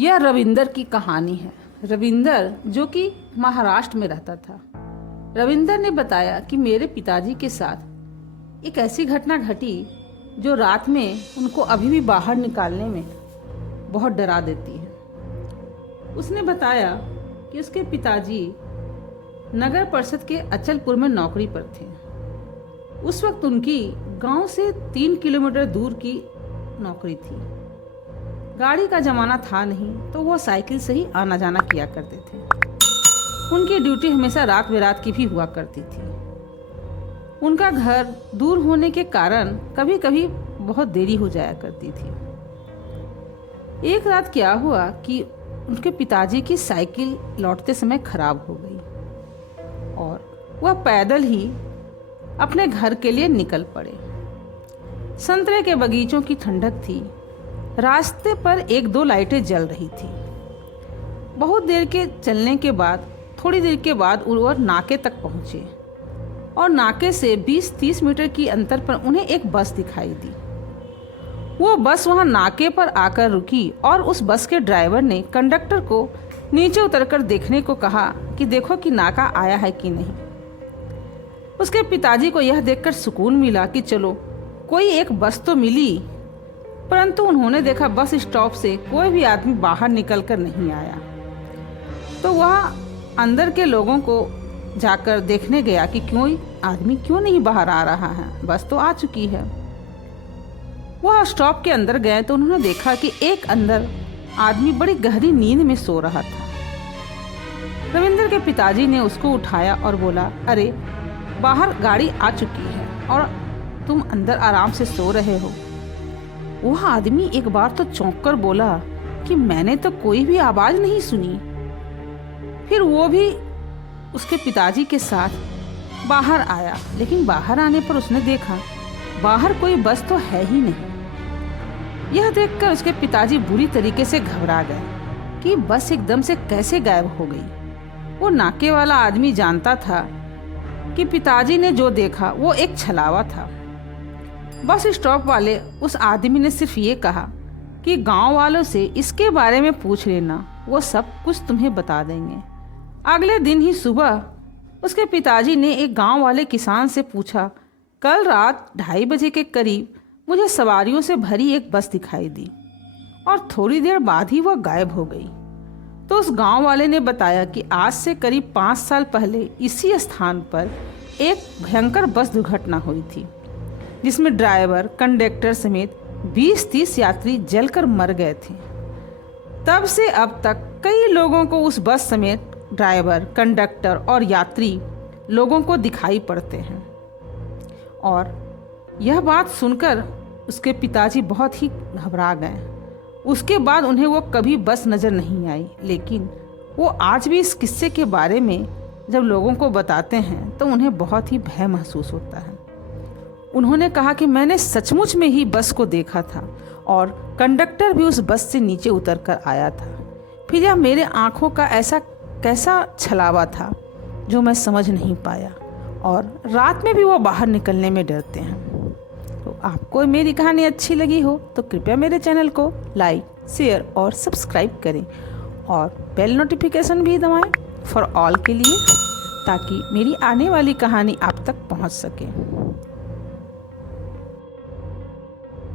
यह रविंदर की कहानी है। रविंदर जो कि महाराष्ट्र में रहता था। रविंदर ने बताया कि मेरे पिताजी के साथ एक ऐसी घटना घटी जो रात में उनको अभी भी बाहर निकालने में बहुत डरा देती है। उसने बताया कि उसके पिताजी नगर परिषद के अचलपुर में नौकरी पर थे। उस वक्त उनकी गांव से 3 किलोमीटर दूर की नौकरी थी। गाड़ी का ज़माना था नहीं, तो वो साइकिल से ही आना जाना किया करते थे। उनकी ड्यूटी हमेशा रात बेरात की भी हुआ करती थी। उनका घर दूर होने के कारण कभी कभी बहुत देरी हो जाया करती थी। एक रात क्या हुआ कि उनके पिताजी की साइकिल लौटते समय खराब हो गई और वह पैदल ही अपने घर के लिए निकल पड़े। संतरे के बगीचों की ठंडक थी। रास्ते पर 1-2 लाइटें जल रही थी। बहुत देर के चलने के बाद थोड़ी देर के बाद वो नाके तक पहुंचे और नाके से 20-30 मीटर की अंतर पर उन्हें एक बस दिखाई दी। वो बस वहां नाके पर आकर रुकी और उस बस के ड्राइवर ने कंडक्टर को नीचे उतरकर देखने को कहा कि देखो कि नाका आया है कि नहीं। उसके पिताजी को यह देखकर सुकून मिला कि चलो कोई एक बस तो मिली, परंतु उन्होंने देखा बस स्टॉप से कोई भी आदमी बाहर निकलकर नहीं आया। तो वह अंदर के लोगों को जाकर देखने गया कि आदमी क्यों नहीं बाहर आ रहा है, बस तो आ चुकी है। वह स्टॉप के अंदर गए तो उन्होंने देखा कि एक अंदर आदमी बड़ी गहरी नींद में सो रहा था। रविंदर के पिताजी ने उसको उठाया और बोला, अरे बाहर गाड़ी आ चुकी है और तुम अंदर आराम से सो रहे हो। वह आदमी एक बार तो चौंक कर बोला कि मैंने तो कोई भी आवाज नहीं सुनी। फिर वो भी उसके पिताजी के साथ बाहर आया, लेकिन बाहर आने पर उसने देखा बाहर कोई बस तो है ही नहीं। यह देखकर उसके पिताजी बुरी तरीके से घबरा गए कि बस एकदम से कैसे गायब हो गई। वो नाके वाला आदमी जानता था कि पिताजी ने जो देखा वो एक छलावा था। बस स्टॉप वाले उस आदमी ने सिर्फ ये कहा कि गांव वालों से इसके बारे में पूछ लेना, वो सब कुछ तुम्हें बता देंगे। अगले दिन ही सुबह उसके पिताजी ने एक गांव वाले किसान से पूछा, कल रात 2:30 बजे के करीब मुझे सवारियों से भरी एक बस दिखाई दी और थोड़ी देर बाद ही वह गायब हो गई। तो उस गांव वाले ने बताया कि आज से करीब 5 साल पहले इसी स्थान पर एक भयंकर बस दुर्घटना हुई थी, जिसमें ड्राइवर, कंडक्टर समेत 20-30 यात्री जलकर मर गए थे। तब से अब तक कई लोगों को उस बस समेत ड्राइवर, कंडक्टर और यात्री लोगों को दिखाई पड़ते हैं। और यह बात सुनकर उसके पिताजी बहुत ही घबरा गए। उसके बाद उन्हें वो कभी बस नज़र नहीं आई, लेकिन वो आज भी इस किस्से के बारे में जब लोगों को बताते हैं तो उन्हें बहुत ही भय महसूस होता है। उन्होंने कहा कि मैंने सचमुच में ही बस को देखा था और कंडक्टर भी उस बस से नीचे उतरकर आया था। फिर यह मेरे आंखों का ऐसा कैसा छलावा था जो मैं समझ नहीं पाया, और रात में भी वो बाहर निकलने में डरते हैं। तो आपको मेरी कहानी अच्छी लगी हो तो कृपया मेरे चैनल को लाइक, शेयर और सब्सक्राइब करें और बेल नोटिफिकेशन भी दबाएं फॉर ऑल के लिए, ताकि मेरी आने वाली कहानी आप तक पहुंच सके।